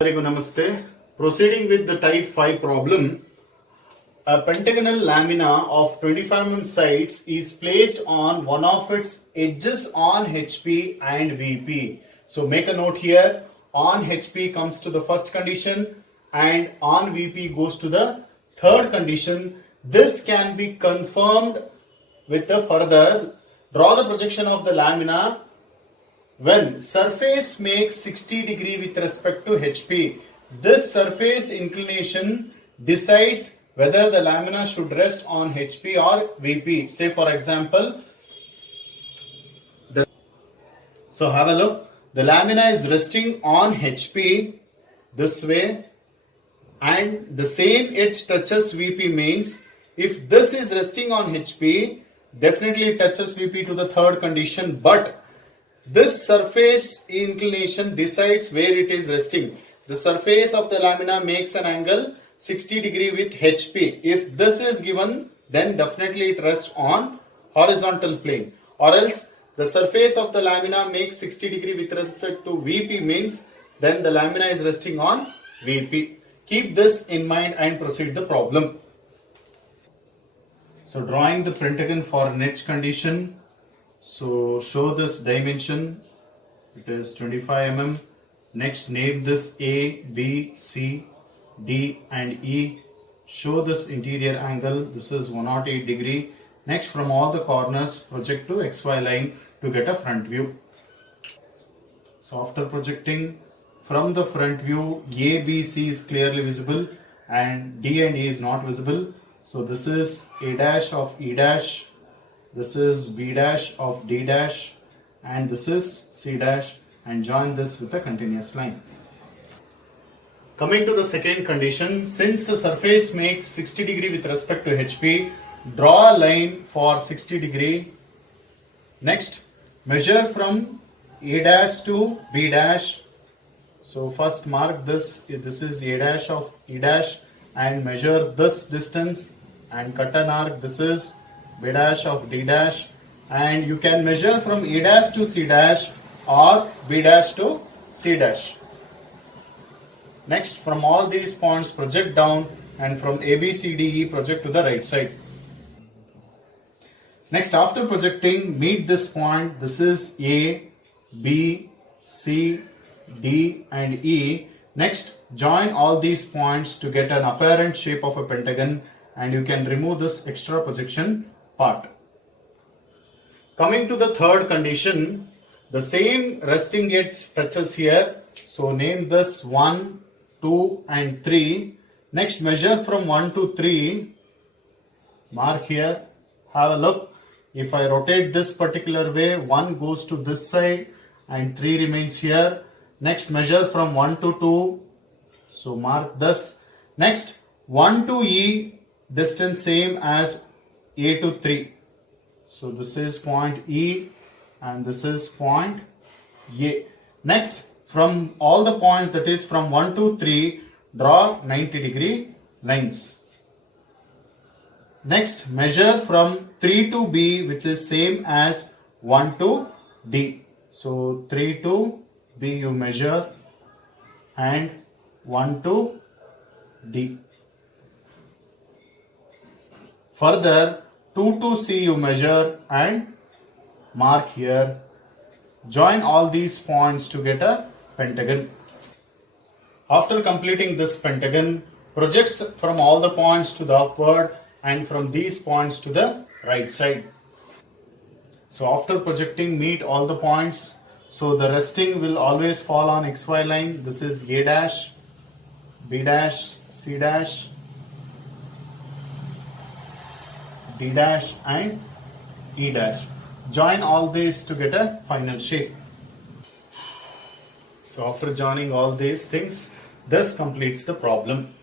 Very good, namaste. Proceeding with the type 5 problem. A pentagonal lamina of 25 mm sides is placed on one of its edges on HP and VP. So make a note here. On HP comes to the first condition and on VP goes to the third condition. This can be confirmed with the further. Draw the projection of the lamina when surface makes 60 degree with respect to HP. This surface inclination decides whether the lamina should rest on HP or VP. Say for example, so have a look. The lamina is resting on HP this way and the same edge touches VP, means if this is resting on HP, definitely it touches VP to the third condition, but this surface inclination decides where it is resting. The surface of the lamina makes an angle 60 degree with HP. If this is given, then definitely it rests on horizontal plane. Or else the surface of the lamina makes 60 degree with respect to VP, means then the lamina is resting on VP. Keep this in mind and proceed the problem. So drawing the pentagon for an edge condition. So show this dimension. It is 25 mm. Next name this A, B, C, D and E. Show this interior angle. This is 108 degree. Next, from all the corners project to XY line to get a front view. So after projecting from the front view, A, B, C is clearly visible and D and E is not visible. So this is A dash of E dash, this is B dash of D dash and this is C dash, and join this with a continuous line. Coming to the second condition, since the surface makes 60 degree with respect to HP, draw a line for 60 degree. Next, measure from A dash to B dash. So first mark this, this is A dash of E dash, and measure this distance and cut an arc. This is B dash of D dash, and you can measure from A dash to C dash or B dash to C dash. Next, from all these points project down, and from A, B, C, D, E project to the right side. Next, after projecting, meet this point. This is A, B, C, D and E. Next, join all these points to get an apparent shape of a pentagon, and you can remove this extra projection part. Coming to the third condition, the same resting edge touches here. So name this 1, 2 and 3. Next, measure from 1 to 3. Mark here. Have a look. If I rotate this particular way, 1 goes to this side and 3 remains here. Next, measure from 1 to 2. So mark this. Next, 1 to E, distance same as A to 3. So this is point E and this is point A. Next, from all the points, that is from 1 to 3, draw 90 degree lines. Next, measure from 3 to B, which is same as 1 to D. So 3 to B you measure and 1 to D. Further, 2 to C you measure and mark here. Join all these points to get a pentagon. After completing this pentagon, projects from all the points to the upward and from these points to the right side. So after projecting, meet all the points. So the resting will always fall on XY line. This is A dash, B dash, C dash, D dash and E dash. Join all these to get a final shape. So after joining all these things, this completes the problem.